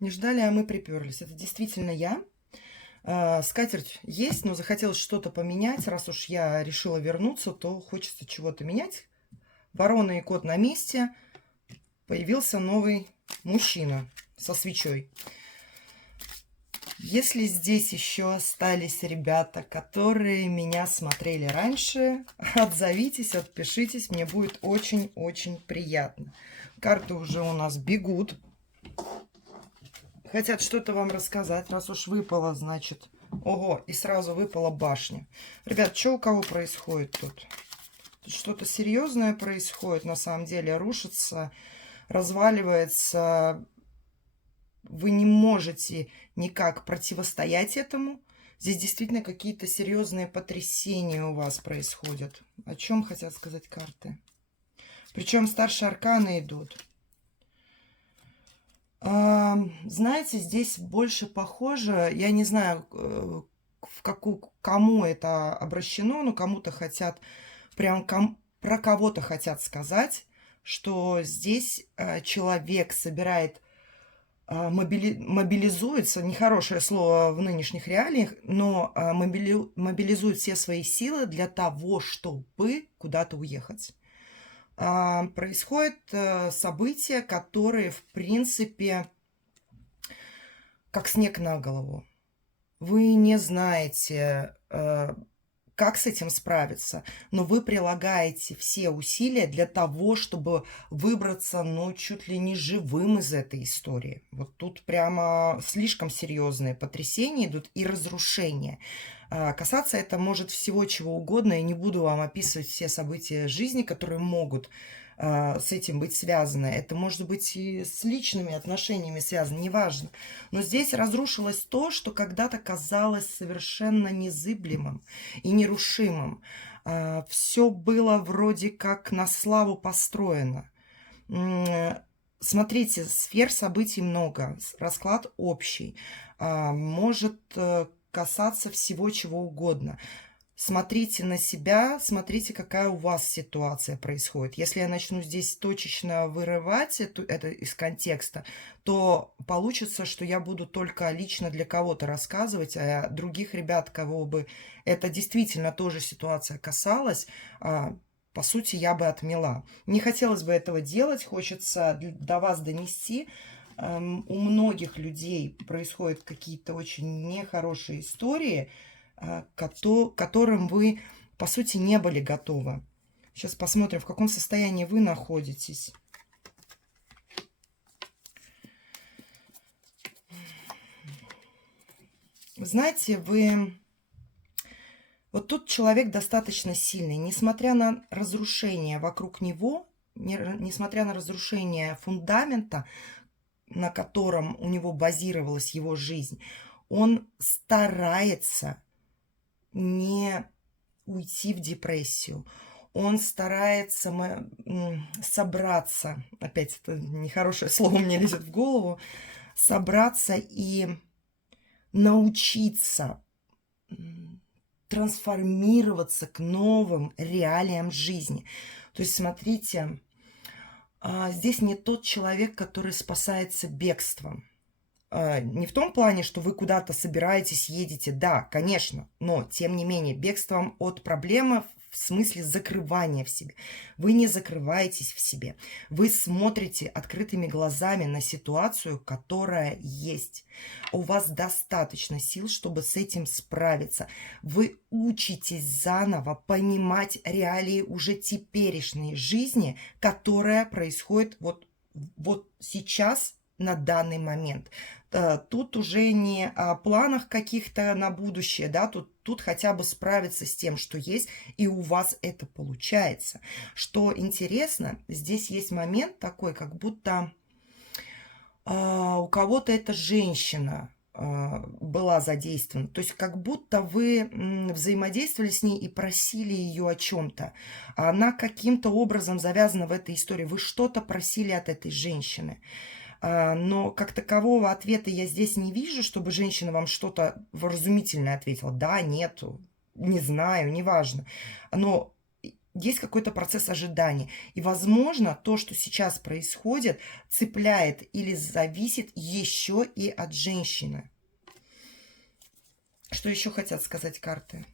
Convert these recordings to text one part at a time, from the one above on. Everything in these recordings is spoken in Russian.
Не ждали, а мы приперлись. Это действительно я. Скатерть есть, но захотелось что-то поменять. Раз уж я решила вернуться, то хочется чего-то менять. Ворона и кот на месте. Появился новый мужчина со свечой. Если здесь еще остались ребята, которые меня смотрели раньше, отзовитесь, отпишитесь, мне будет очень-очень приятно. Карты уже у нас бегут. Хотят что-то вам рассказать, раз уж выпало, значит. Ого, и сразу выпала башня. Ребят, что у кого происходит тут? Тут что-то серьезное происходит, на самом деле. Рушится, разваливается. Вы не можете никак противостоять этому. Здесь действительно какие-то серьезные потрясения у вас происходят. О чем хотят сказать карты? Причем старшие арканы идут. Знаете, здесь больше похоже, я не знаю, кому это обращено, но кому-то хотят, про кого-то хотят сказать, что здесь человек собирает, мобилизуется, нехорошее слово в нынешних реалиях, но мобилизует все свои силы для того, чтобы куда-то уехать. Происходят события, которые, в принципе, как снег на голову. Вы не знаете, как с этим справиться, но вы прилагаете все усилия для того, чтобы выбраться, ну, чуть ли не живым из этой истории. Вот тут прямо слишком серьезные потрясения идут и разрушения. Касаться это может всего чего угодно. Я не буду вам описывать все события жизни, которые могут с этим быть связаны. Это может быть и с личными отношениями связано, неважно. Но здесь разрушилось то, что когда-то казалось совершенно незыблемым и нерушимым. Все было вроде как на славу построено. Смотрите, сфер событий много, расклад общий. Может касаться всего чего угодно. Смотрите на себя, смотрите, какая у вас ситуация происходит. Если я начну здесь точечно вырывать это из контекста, то получится, что я буду только лично для кого-то рассказывать, а других ребят, кого бы это действительно тоже ситуация касалась, по сути, я бы отмела. Не хотелось бы этого делать, хочется до вас донести. У многих людей происходят какие-то очень нехорошие истории, которым вы, по сути, не были готовы. Сейчас посмотрим, в каком состоянии вы находитесь. Знаете, вот тут человек достаточно сильный. Несмотря на разрушение вокруг него, несмотря на разрушение фундамента, на котором у него базировалась его жизнь, он старается не уйти в депрессию. Он старается собраться, опять это нехорошее слово мне лезет в голову, собраться и научиться трансформироваться к новым реалиям жизни. То есть, смотрите, здесь не тот человек, который спасается бегством. Не в том плане, что вы куда-то собираетесь, едете, да, конечно, но, тем не менее, бегством от проблемы в смысле закрывания в себе. Вы не закрываетесь в себе. Вы смотрите открытыми глазами на ситуацию, которая есть. У вас достаточно сил, чтобы с этим справиться. Вы учитесь заново понимать реалии уже теперешней жизни, которая происходит вот сейчас, на данный момент. Тут уже не о планах каких-то на будущее, да, тут хотя бы справиться с тем, что есть, и у вас это получается. Что интересно, здесь есть момент такой, как будто у кого-то эта женщина была задействована. То есть как будто вы взаимодействовали с ней и просили ее о чем-то. Она каким-то образом завязана в этой истории. Вы что-то просили от этой женщины. Но как такового ответа я здесь не вижу, чтобы женщина вам что-то вразумительное ответила. Да, нету, не знаю, неважно. Но есть какой-то процесс ожидания. И, возможно, то, что сейчас происходит, цепляет или зависит еще и от женщины. Что еще хотят сказать карты?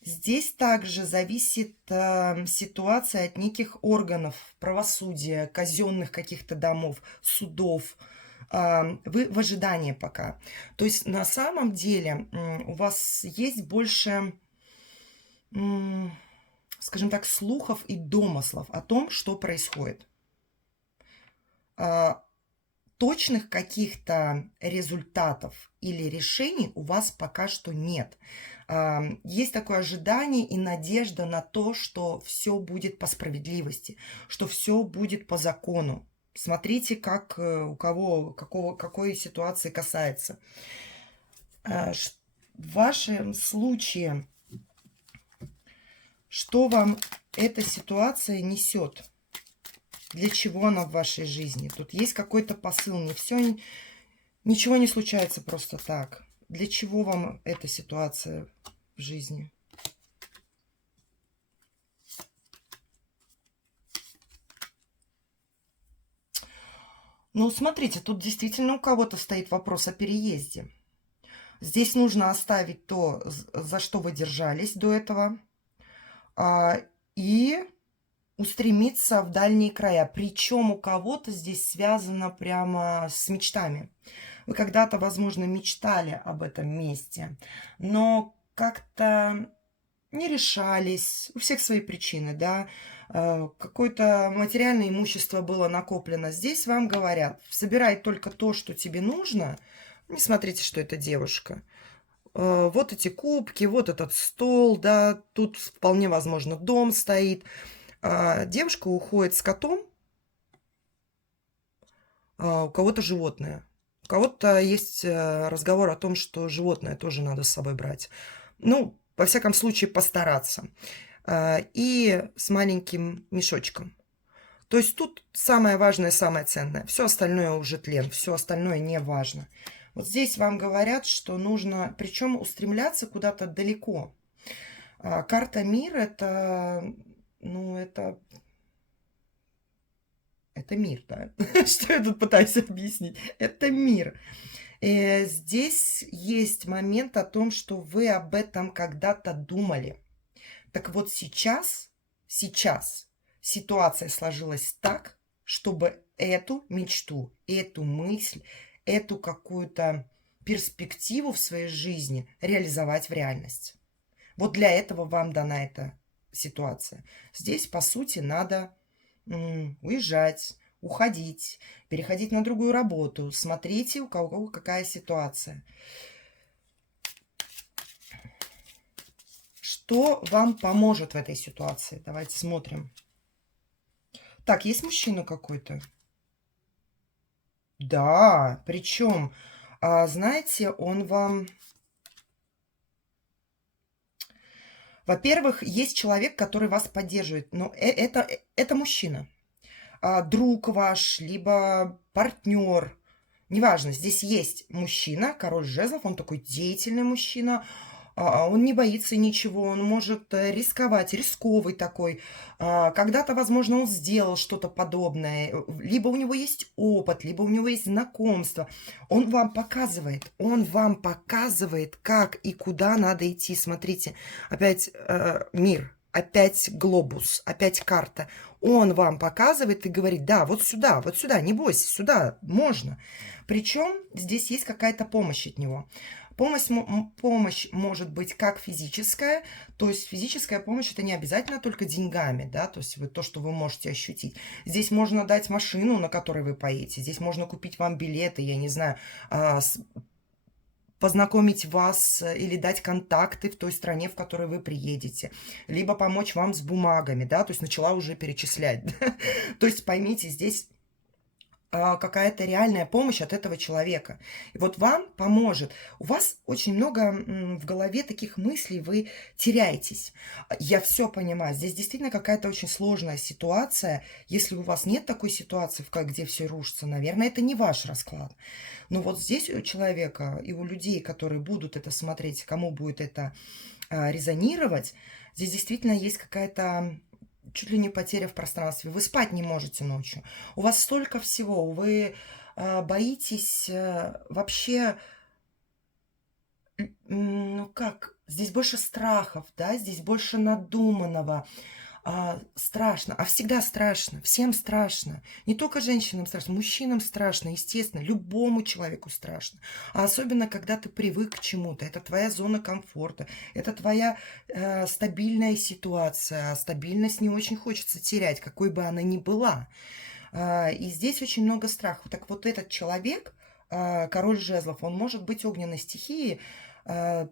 Здесь также зависит ситуация от неких органов правосудия, казенных каких-то домов, судов. Вы в ожидании пока. То есть на самом деле у вас есть больше, скажем так, слухов и домыслов о том, что происходит. Точных каких-то результатов или решений у вас пока что нет. Есть такое ожидание и надежда на то, что все будет по справедливости, что все будет по закону. Смотрите, как у кого, какой ситуации касается. В вашем случае, что вам эта ситуация несет? Для чего она в вашей жизни? Тут есть какой-то посыл. Ничего не случается просто так. Для чего вам эта ситуация в жизни? Ну, смотрите, тут действительно у кого-то стоит вопрос о переезде. Здесь нужно оставить то, за что вы держались до этого, и устремиться в дальние края. Причем у кого-то здесь связано прямо с мечтами. Вы когда-то, возможно, мечтали об этом месте, но как-то не решались. У всех свои причины, да. Какое-то материальное имущество было накоплено. Здесь вам говорят, собирай только то, что тебе нужно. Не смотрите, что это девушка. Вот эти кубки, вот этот стол, да, тут вполне возможно дом стоит. Девушка уходит с котом, у кого-то животное. У кого-то есть разговор о том, что животное тоже надо с собой брать. Ну, во всяком случае, постараться. И с маленьким мешочком. То есть тут самое важное, самое ценное. Все остальное уже тлен, все остальное не важно. Вот здесь вам говорят, что нужно, причем устремляться куда-то далеко. Карта мира это, ну, это мир, да. Что я тут пытаюсь объяснить? Это мир. И здесь есть момент о том, что вы об этом когда-то думали. Так вот сейчас ситуация сложилась так, чтобы эту мечту, эту мысль, эту какую-то перспективу в своей жизни реализовать в реальность. Вот для этого вам дана эта ситуация. Здесь, по сути, надо уезжать, уходить, переходить на другую работу. Смотрите, у кого какая ситуация. Что вам поможет в этой ситуации? Давайте смотрим. Так, есть мужчина какой-то? Да, причем, знаете, он вам... Во-первых, есть человек, который вас поддерживает, но это мужчина. Друг ваш, либо партнер, неважно, здесь есть мужчина, король жезлов, он такой деятельный мужчина, он не боится ничего, он может рисковать, рисковый такой. Когда-то, возможно, он сделал что-то подобное, либо у него есть опыт, либо у него есть знакомство. Он вам показывает, как и куда надо идти. Смотрите, опять мир, опять глобус, опять карта. Он вам показывает и говорит, да, вот сюда, не бойся, сюда можно. Причем здесь есть какая-то помощь от него. Помощь может быть как физическая, то есть физическая помощь это не обязательно только деньгами, да, то есть то, что вы можете ощутить. Здесь можно дать машину, на которой вы поедете, здесь можно купить вам билеты, я не знаю, познакомить вас или дать контакты в той стране, в которой вы приедете, либо помочь вам с бумагами, да, то есть начала уже перечислять. То есть поймите, здесь какая-то реальная помощь от этого человека. И вот вам поможет. У вас очень много в голове таких мыслей, вы теряетесь. Я все понимаю. Здесь действительно какая-то очень сложная ситуация. Если у вас нет такой ситуации, где все рушится, наверное, это не ваш расклад. Но вот здесь у человека и у людей, которые будут это смотреть, кому будет это резонировать, здесь действительно есть какая-то чуть ли не потеря в пространстве. Вы спать не можете ночью. У вас столько всего. Вы боитесь вообще... Ну как? Здесь больше страхов, да? Здесь больше надуманного. Страшно. А всегда страшно. Всем страшно. Не только женщинам страшно, мужчинам страшно, естественно. Любому человеку страшно. А особенно, когда ты привык к чему-то. Это твоя зона комфорта. Это твоя стабильная ситуация. А стабильность не очень хочется терять, какой бы она ни была. И здесь очень много страхов. Так вот этот человек, король жезлов, он может быть огненной стихии. Это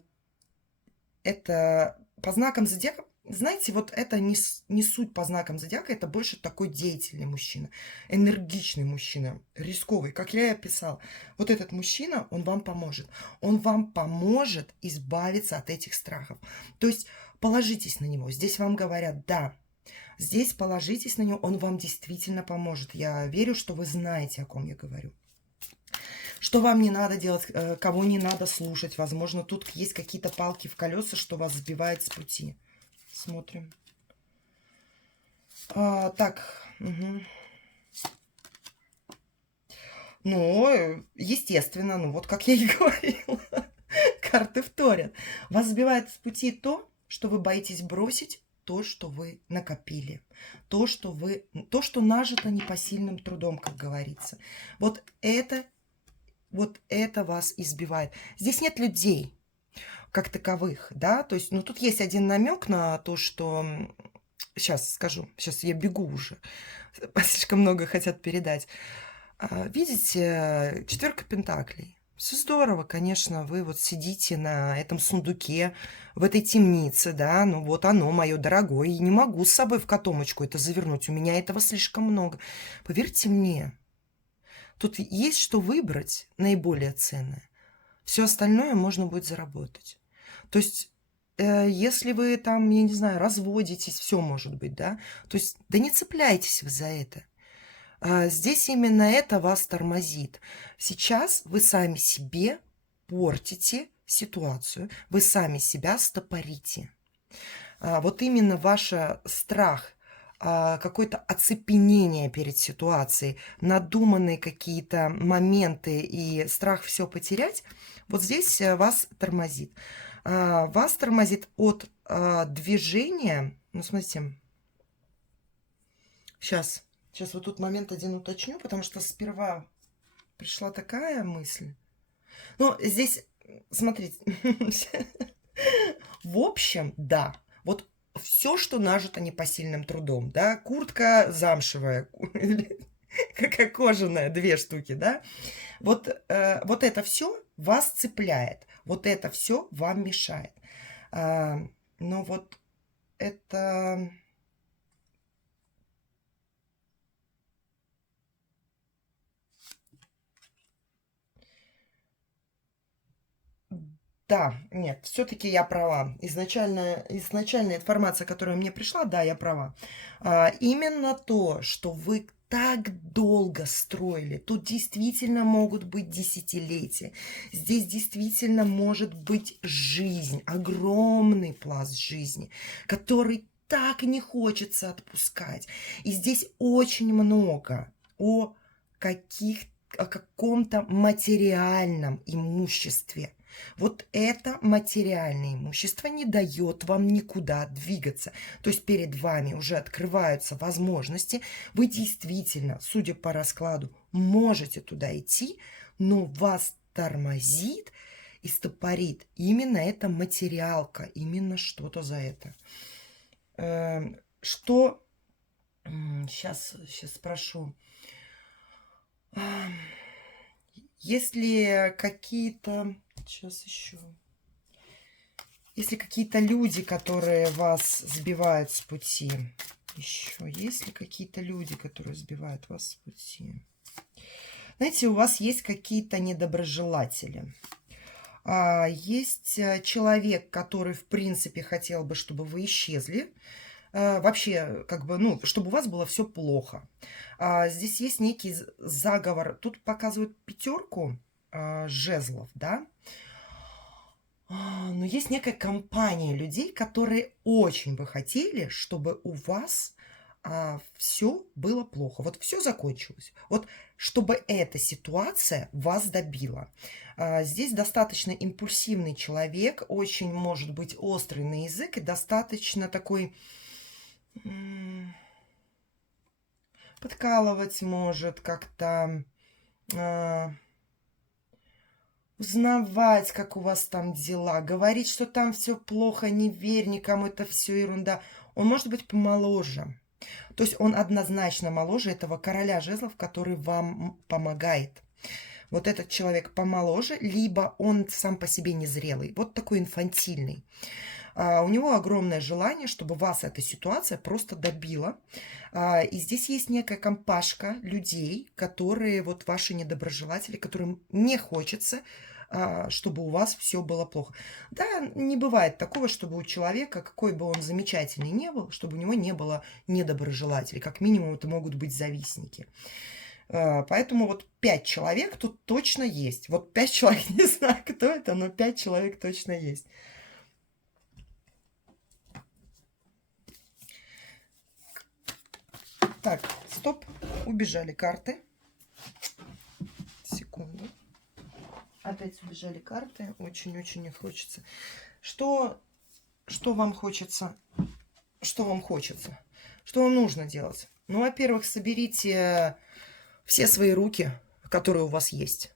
по знакам зодиака. Знаете, вот это не суть по знакам зодиака, это больше такой деятельный мужчина, энергичный мужчина, рисковый, как я и описала. Вот этот мужчина, он вам поможет. Он вам поможет избавиться от этих страхов. То есть положитесь на него. Здесь вам говорят, да, здесь положитесь на него, он вам действительно поможет. Я верю, что вы знаете, о ком я говорю. Что вам не надо делать, кого не надо слушать. Возможно, тут есть какие-то палки в колеса, что вас сбивает с пути. Смотрим. Так. Угу. Ну, естественно, ну вот как я и говорила, карты вторят. Вас сбивает с пути то, что вы боитесь бросить, то, что вы накопили, то, что нажито непосильным трудом, как говорится. Вот это вас избивает. Здесь нет людей как таковых, да, то есть, ну, тут есть один намек на то, что... Сейчас скажу, сейчас я бегу уже, слишком много хотят передать. Видите, 4 пентаклей. Все здорово, конечно, вы вот сидите на этом сундуке, в этой темнице, да, ну вот оно, мое дорогое, и не могу с собой в котомочку это завернуть, у меня этого слишком много. Поверьте мне, тут есть что выбрать наиболее ценное. Все остальное можно будет заработать. То есть, если вы там, я не знаю, разводитесь, все может быть, да. То есть, да не цепляйтесь вы за это. Здесь именно это вас тормозит. Сейчас вы сами себе портите ситуацию, вы сами себя стопорите. Вот именно ваш страх, какое-то оцепенение перед ситуацией, надуманные какие-то моменты и страх все потерять, вот здесь вас тормозит. Вас тормозит от движения. Ну, смотрите, сейчас вот тут момент один уточню, потому что сперва пришла такая мысль. Ну, здесь, смотрите, в общем, да, вот все, что нажито непосильным трудом, да, куртка замшевая, какая кожаная, 2 штуки, да, вот это все вас цепляет, вот это все вам мешает. Но вот это... Да, нет, все-таки я права. Изначальная информация, которая мне пришла, да, я права. Именно то, что вы так долго строили, тут действительно могут быть десятилетия. Здесь действительно может быть жизнь, огромный пласт жизни, который так не хочется отпускать. И здесь очень много о каком-то материальном имуществе. Вот это материальное имущество не дает вам никуда двигаться. То есть перед вами уже открываются возможности. Вы действительно, судя по раскладу, можете туда идти, но вас тормозит и стопорит именно эта материалка, именно что-то за это. Что... Сейчас спрошу. Если какие-то... Сейчас еще. Если какие-то люди, которые вас сбивают с пути. Еще есть ли какие-то люди, которые сбивают вас с пути? Знаете, у вас есть какие-то недоброжелатели. Есть человек, который, в принципе, хотел бы, чтобы вы исчезли. Вообще, как бы, ну, чтобы у вас было все плохо. Здесь есть некий заговор. Тут показывают пятерку жезлов, да. Но есть некая компания людей, которые очень бы хотели, чтобы у вас все было плохо. Вот все закончилось. Вот чтобы эта ситуация вас добила. Здесь достаточно импульсивный человек, очень может быть острый на язык и достаточно такой подкалывать может как-то, узнавать, как у вас там дела, говорить, что там все плохо, не верь никому, это все ерунда. Он может быть помоложе. То есть он однозначно моложе этого короля жезлов, который вам помогает. Вот этот человек помоложе, либо он сам по себе незрелый. Вот такой инфантильный. У него огромное желание, чтобы вас эта ситуация просто добила. И здесь есть некая компашка людей, которые вот ваши недоброжелатели, которым не хочется, чтобы у вас все было плохо. Да, не бывает такого, чтобы у человека, какой бы он замечательный не был, чтобы у него не было недоброжелателей. Как минимум, это могут быть завистники. Поэтому вот 5 человек тут точно есть. Вот 5 человек, не знаю, кто это, но 5 человек точно есть. Так, стоп, убежали карты. Секунду. Опять убежали карты. Очень-очень не хочется. Что вам хочется? Что вам хочется? Что вам нужно делать? Ну, во-первых, соберите все свои руки, которые у вас есть.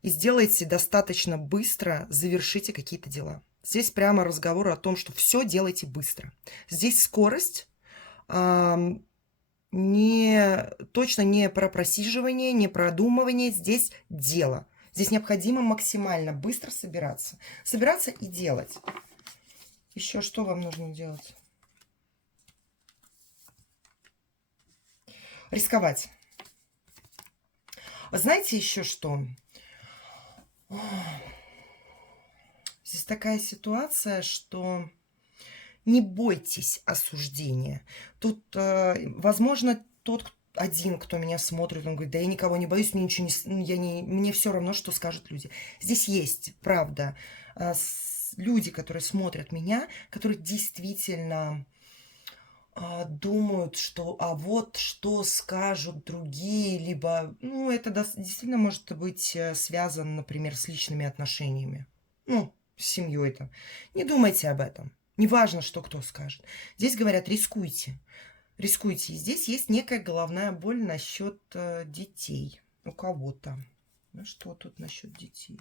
И сделайте достаточно быстро, завершите какие-то дела. Здесь прямо разговор о том, что все делайте быстро. Здесь скорость, точно не про просиживание, не про продумывание. Здесь дело. Здесь необходимо максимально быстро собираться. Собираться и делать. Еще что вам нужно делать? Рисковать. Вы знаете еще что? Здесь такая ситуация, что не бойтесь осуждения. Тут, возможно, тот один, кто меня смотрит, он говорит, да я никого не боюсь, мне ничего мне все равно, что скажут люди. Здесь есть, правда, люди, которые смотрят меня, которые действительно думают, что вот что скажут другие, либо, ну, это действительно может быть связано, например, с личными отношениями, ну, с семьей там. Не думайте об этом. Неважно, что кто скажет. Здесь говорят, рискуйте. Рискуйте. И здесь есть некая головная боль насчет детей. У кого-то. Ну что тут насчет детей?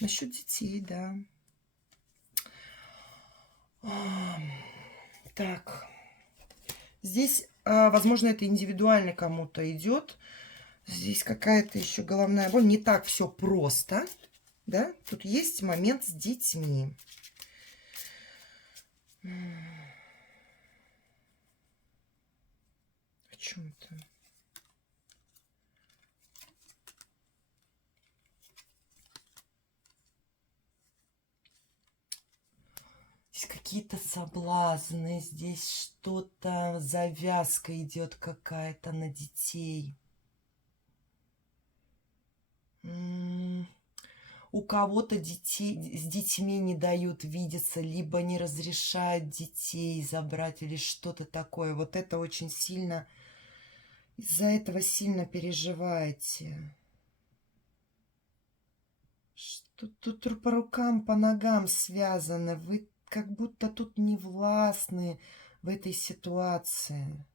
Насчет детей, да. Так. Здесь, возможно, это индивидуально кому-то идет. Здесь какая-то еще головная боль. Не так все просто. Да? Тут есть момент с детьми. О чем это? Здесь какие-то соблазны, здесь что-то, завязка идет какая-то на детей. У кого-то с детьми не дают видеться, либо не разрешают детей забрать или что-то такое. Вот это очень сильно, из-за этого сильно переживаете. Что тут по рукам, по ногам связано. Вы как будто тут не властны в этой ситуации.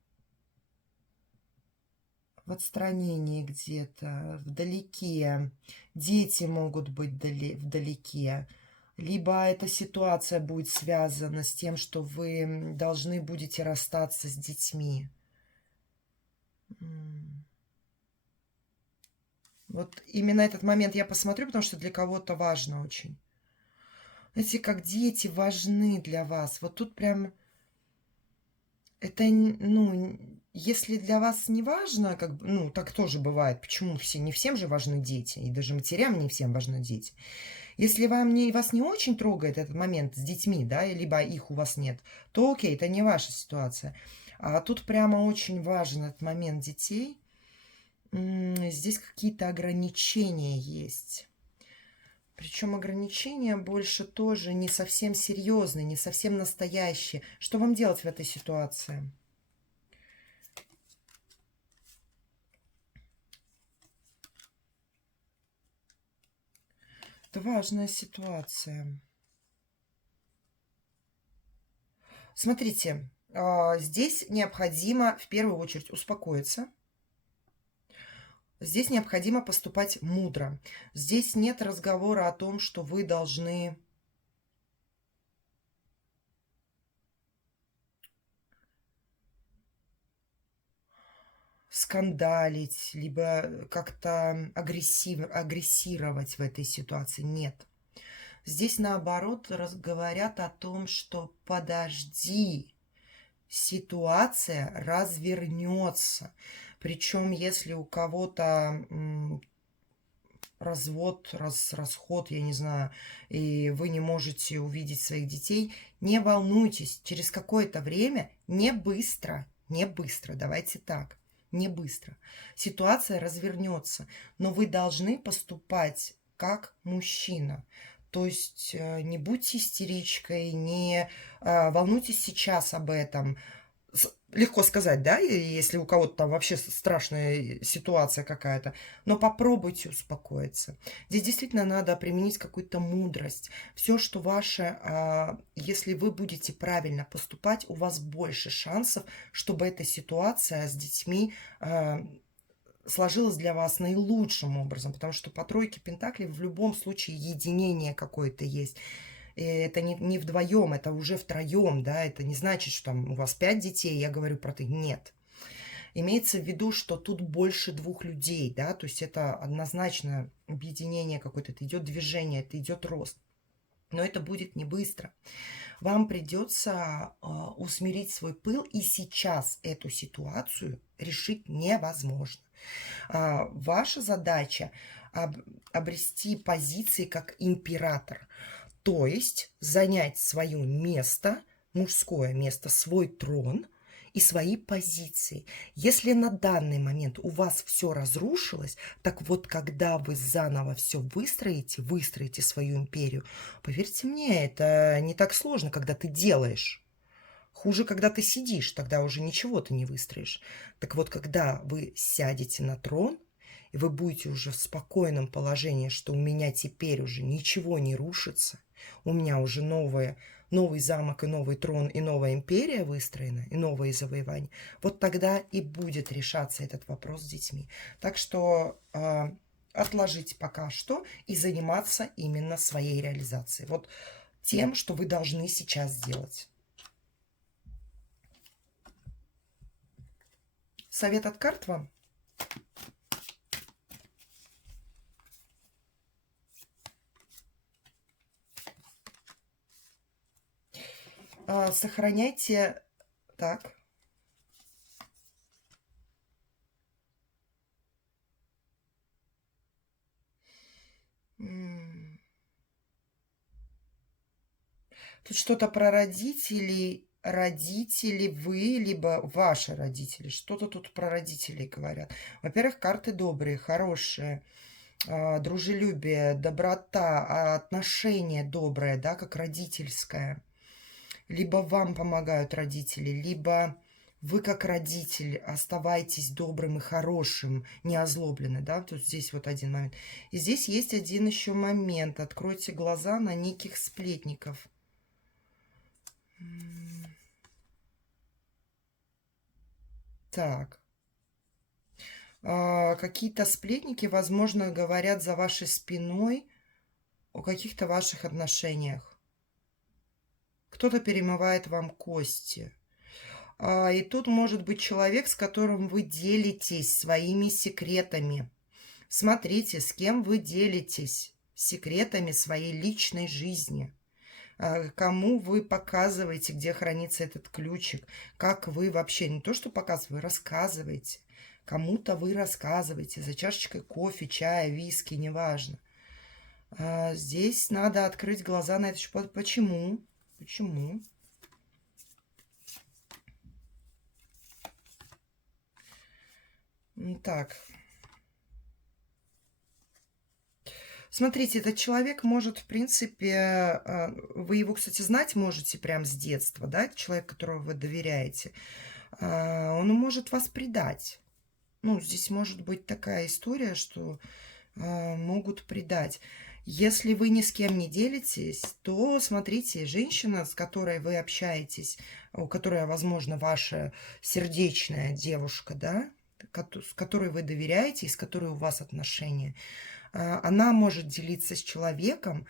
В отстранении где-то, вдалеке. Дети могут быть вдалеке. Либо эта ситуация будет связана с тем, что вы должны будете расстаться с детьми. Вот именно этот момент я посмотрю, потому что для кого-то важно очень. Знаете, как дети важны для вас. Вот тут прям... Это, ну, Если для вас не важно, как бы, ну, так тоже бывает, почему не всем же важны дети, и даже матерям не всем важны дети. Если вас не очень трогает этот момент с детьми, да, либо их у вас нет, то окей, это не ваша ситуация. А тут прямо очень важен этот момент детей. Здесь какие-то ограничения есть. Причем ограничения больше тоже не совсем серьезные, не совсем настоящие. Что вам делать в этой ситуации? Это важная ситуация. Смотрите, здесь необходимо в первую очередь успокоиться. Здесь необходимо поступать мудро. Здесь нет разговора о том, что вы должны скандалить, либо как-то агрессировать в этой ситуации. Нет. Здесь, наоборот, говорят о том, что подожди, ситуация развернется. Причем, если у кого-то расход, я не знаю, и вы не можете увидеть своих детей, не волнуйтесь, через какое-то время, не быстро, давайте так, не быстро, ситуация развернется, но вы должны поступать как мужчина. То есть не будьте истеричкой, не волнуйтесь сейчас об этом. Легко сказать, да, если у кого-то там вообще страшная ситуация какая-то, но попробуйте успокоиться. Здесь действительно надо применить какую-то мудрость. Все, что ваше, если вы будете правильно поступать, у вас больше шансов, чтобы эта ситуация с детьми сложилась для вас наилучшим образом, потому что по тройке пентаклей в любом случае единение какое-то есть. И это не вдвоем, это уже втроем, да, это не значит, что там у вас 5 детей, я говорю про ты. Нет. Имеется в виду, что тут больше двух людей, да, то есть это однозначно объединение какое-то, это идет движение, это идет рост. Но это будет не быстро. Вам придется усмирить свой пыл, и сейчас эту ситуацию решить невозможно. Ваша задача обрести позиции как император. То есть занять свое место, мужское место, свой трон и свои позиции. Если на данный момент у вас все разрушилось, так вот когда вы заново все выстроите свою империю, поверьте мне, это не так сложно, когда ты делаешь. Хуже, когда ты сидишь, тогда уже ничего ты не выстроишь. Так вот, когда вы сядете на трон, и вы будете уже в спокойном положении, что у меня теперь уже ничего не рушится, у меня уже новый замок и новый трон и новая империя выстроена, и новые завоевания, вот тогда и будет решаться этот вопрос с детьми. Так что отложить пока что и заниматься именно своей реализацией. Вот тем, что вы должны сейчас сделать. Совет от карт вам. Сохраняйте... Так. Тут что-то про родителей. Родители вы, либо ваши родители. Что-то тут про родителей говорят. Во-первых, карты добрые, хорошие. Дружелюбие, доброта, отношение доброе, да, как родительское. Либо вам помогают родители, либо вы как родитель оставайтесь добрым и хорошим, не озлоблены, да, то есть здесь вот один момент. И здесь есть один еще момент. Откройте глаза на неких сплетников. Так. Какие-то сплетники, возможно, говорят за вашей спиной о каких-то ваших отношениях. Кто-то перемывает вам кости. И тут может быть человек, с которым вы делитесь своими секретами. Смотрите, с кем вы делитесь секретами своей личной жизни. кому вы показываете, где хранится этот ключик, как вы вообще, не то что показываете, вы рассказываете. Кому-то вы рассказываете за чашечкой кофе, чая, виски, неважно. Здесь надо открыть глаза на это. Почему? Почему? Так. Смотрите, этот человек может, в принципе, вы его, кстати, знать можете прям с детства, да, человек, которого вы доверяете, он может вас предать. Ну, здесь может быть такая история, что могут предать. Если вы ни с кем не делитесь, то, смотрите, женщина, с которой вы общаетесь, у которой, возможно, ваша сердечная девушка, да, с которой вы доверяете и с которой у вас отношения, она может делиться с человеком,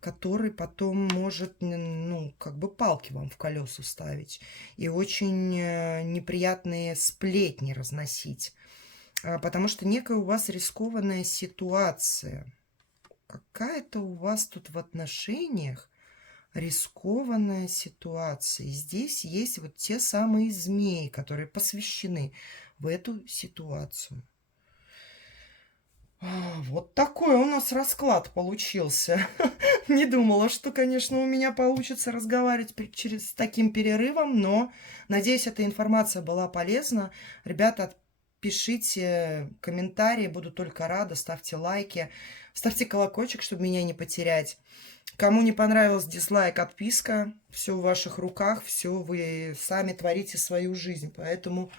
который потом может, ну, как бы палки вам в колеса ставить и очень неприятные сплетни разносить, потому что некая у вас рискованная ситуация. Какая-то у вас тут в отношениях рискованная ситуация. И здесь есть вот те самые змеи, которые посвящены в эту ситуацию. Вот такой у нас расклад получился. Не думала, что, конечно, у меня получится разговаривать с таким перерывом, но надеюсь, эта информация была полезна. Ребята, пишите комментарии, буду только рада, ставьте лайки, ставьте колокольчик, чтобы меня не потерять. Кому не понравилось, дизлайк, отписка. Все в ваших руках, все вы сами творите свою жизнь, поэтому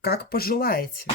как пожелаете.